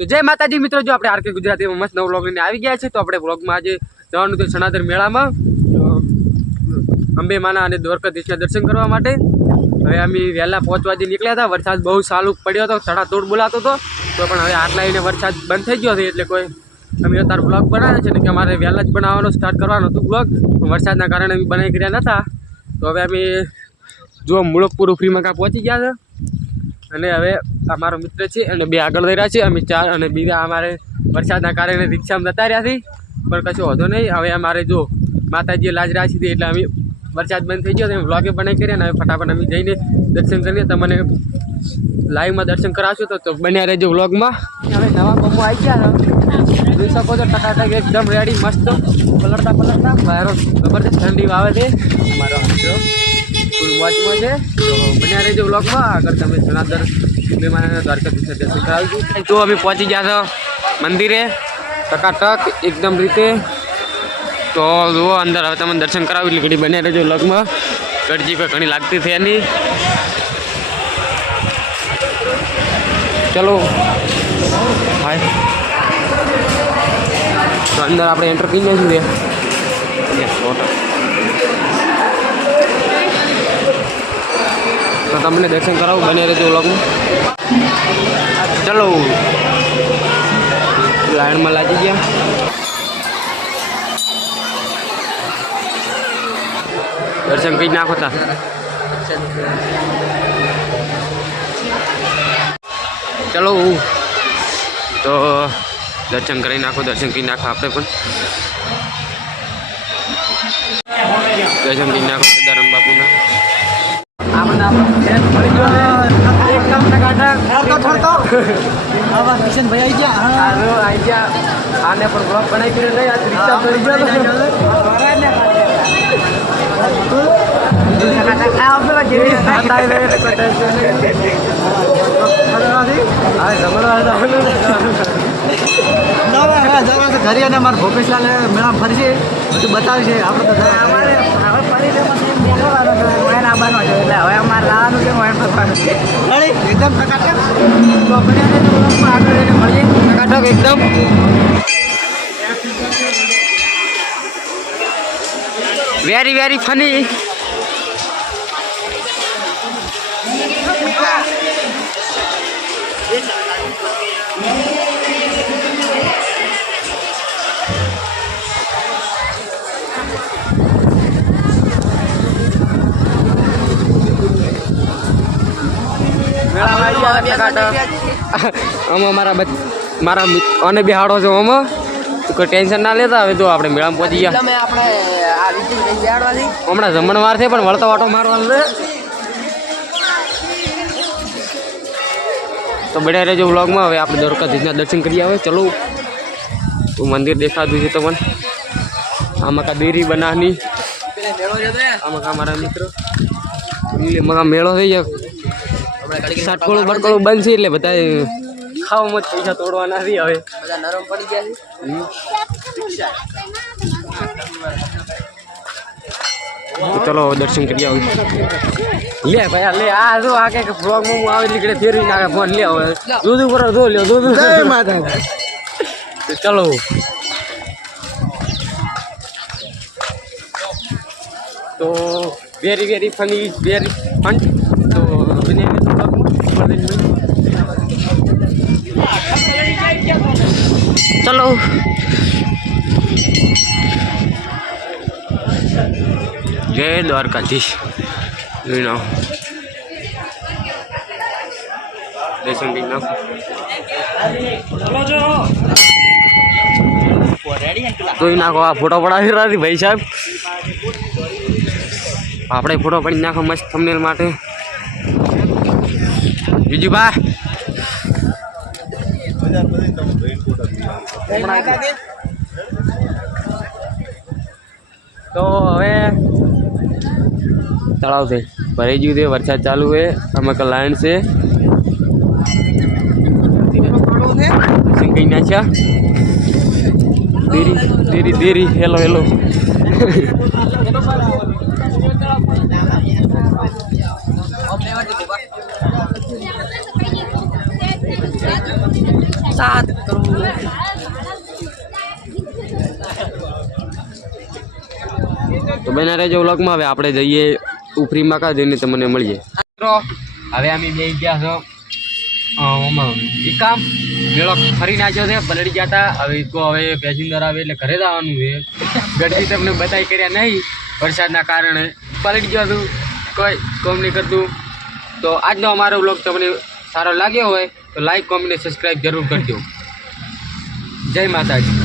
તો જય માતાજી, મિત્રો, જો આપણે આરકે ગુજરાતીમાં મસ્ત નવો વ્લોગ આવી ગયા છે તો આપણે વ્લોગમાં આજે જવાનું છે સનાતન મેળામાં. અંબે માના અને દ્વારકાધીશના દર્શન કરવા માટે. હવે અમે વહેલા પહોંચવાથી નીકળ્યા હતા. વરસાદ બહુ સારું પડ્યો હતો, તડાતોડ બોલાતો હતો. તો પણ હવે આટલા આવીને વરસાદ બંધ થઈ ગયો છે, એટલે કોઈ અમે અત્યારે બ્લોગ બનાવ્યો છે ને કે અમારે વહેલા જ બનાવવાનો સ્ટાર્ટ કરવાનો હતો બ્લોગ વરસાદના કારણે અમે બનાવી કર્યા નહોતા તો હવે અમે જો મૂળકપુર ફ્રીમાં કાં પહોંચી ગયા છે. અને હવે અમારો મિત્ર છે અને બે આગળ લઈ રહ્યા છે. અમે ચાર અને બીજા અમારે વરસાદના કારણે રિક્ષામાં જતા રહ્યા છીએ. પણ કશો વાંધો નહીં. હવે અમારે જો માતાજીએ લાજ રાખી હતી એટલે અમે વરસાદ બંધ થઈ ગયો તો વ્લોગે બનાવી કરીએ અને હવે ફટાફટ અમે જઈને દર્શન કરીએ. તમને લાઈવમાં દર્શન કરાવશો તો બન્યા રહેજો વ્લોગમાં. હવે નવા બમો આવી ગયા જોઈ શકો છો ટકાટક એકદમ રેડી મસ્ત પલળતા પલળતા બહાર જબરદસ્ત ઠંડી વાવે છે. અમારો મિત્રો. ફૂલ વોચમાં છે. તો બન્યા રહેજો બ્લોગમાં આગળ તમે જણાદર વિમાન દ્વારકાધીશ દર્શન કરાવીશું તો અમે પહોંચી ગયા છો મંદિરે. ટકાટક એકદમ રીતે. તો જુઓ અંદર હવે તમે દર્શન કરાવી એટલે ઘડી બન્યા રહેજો બ્લોગમાં ગરજી કોઈ ઘણી લાગતી થઈ નહીં ચલો. હાય. તો અંદર આપણે એન્ટર કરી જઈશું રે તમને દર્શન કરાવું, બને રહેજો વ્લોગમાં ચલો. લાઈનમાં લાગી ગયા. દર્શન કરી નાખો તા. ચલો. તો દર્શન કરી નાખો, દર્શન કરી નાખો આપણે પણ. દર્શન કરી નાખો સદારામ બાપુના. આને પણ બ્લોક બનાવી કર્યો નહીં આ રિક્ષા ઘરે અને મારા ભોપેશલાલ મેળા ફરશે બધું બતાવશે આપણે તો અમારે હવે ફરી આવવાનો છે એટલે હવે અમારે લાવવાનું છે મોયન ફરવાનું છે. એકદમ ટકાટક તો આપણે આગળ જઈને મળીએ. ટકાટક એકદમ. વેરી વેરી ફની આમાં મારા મારા અને બિહાડો છો અમે. તું કોઈ ટેન્શન ના લેતા. હવે તો આપણે મેળામાં પહોંચી ગયા. હમણાં જમણવાર છે પણ વળતા વાટો મારવાનો છે. તો બળ્યા રહેજો વ્લોગમાં. હવે આપણે દ્વારકાધીશના દર્શન કરી આવે. ચલો. તો મંદિર દેખાતું છે તમને. આમાં કા દેરી બનાવની આમાં કા મારા મિત્રો. એટલે મેળો થઈ જાય સાટકોળું બટકોળું બંધ છે એટલે બધા ખાવામાં જ પૈસા તોડવાના નથી હવે. બધા નરમ પડી ગયા ચલો દર્શન કરી આવું લે ભાઈ લે આ જો આ કે બ્લોગમાં હું આવે નીકળે ફેરવી નાખે ફોન. લે હવે. દૂધ ઉપર જો લ્યો દૂધ ચલો. તો very very funny very fun તો બને ચલો. જય દ્વારકાધીશ. દર્શન કરી નાખો જોઈ નાખો આ ફોટો પડાવી રહ્યા ભાઈ સાહેબ. આપણે ફોટો પડી નાખો મસ્ત થમનેલ માટે. બીજું બા તો હવે તળાવ છે. ભરાઈ ગયું છે વરસાદ ચાલુ છે અમે લાઈન છે. કઈ નાખ્યા દેરી દેરી દેરી હેલો હેલો. તો બના રહેજો વ્લોગમાં હવે આપણે જઈએ ઉપરી માકા જઈને તમને મળીએ. મિત્રો, હવે અમે બે ગયા છો કામ મેળો ફરી નાખ્યો છે પલડી ગયા હતા. હવે તો હવે પેસેન્જર આવે એટલે ઘરે જવાનું છે. ગડદી તમને બતાવી કર્યા નહીં. વરસાદના કારણે પલળી ગયો હતું કોઈ કોમ નહીં કરતું. તો આજનો અમારો વ્લોગ તમને સારો લાગ્યો હોય, તો લાઈક કોમેન્ટ સબસ્ક્રાઈબ જરૂર કરજો. જય માતાજી.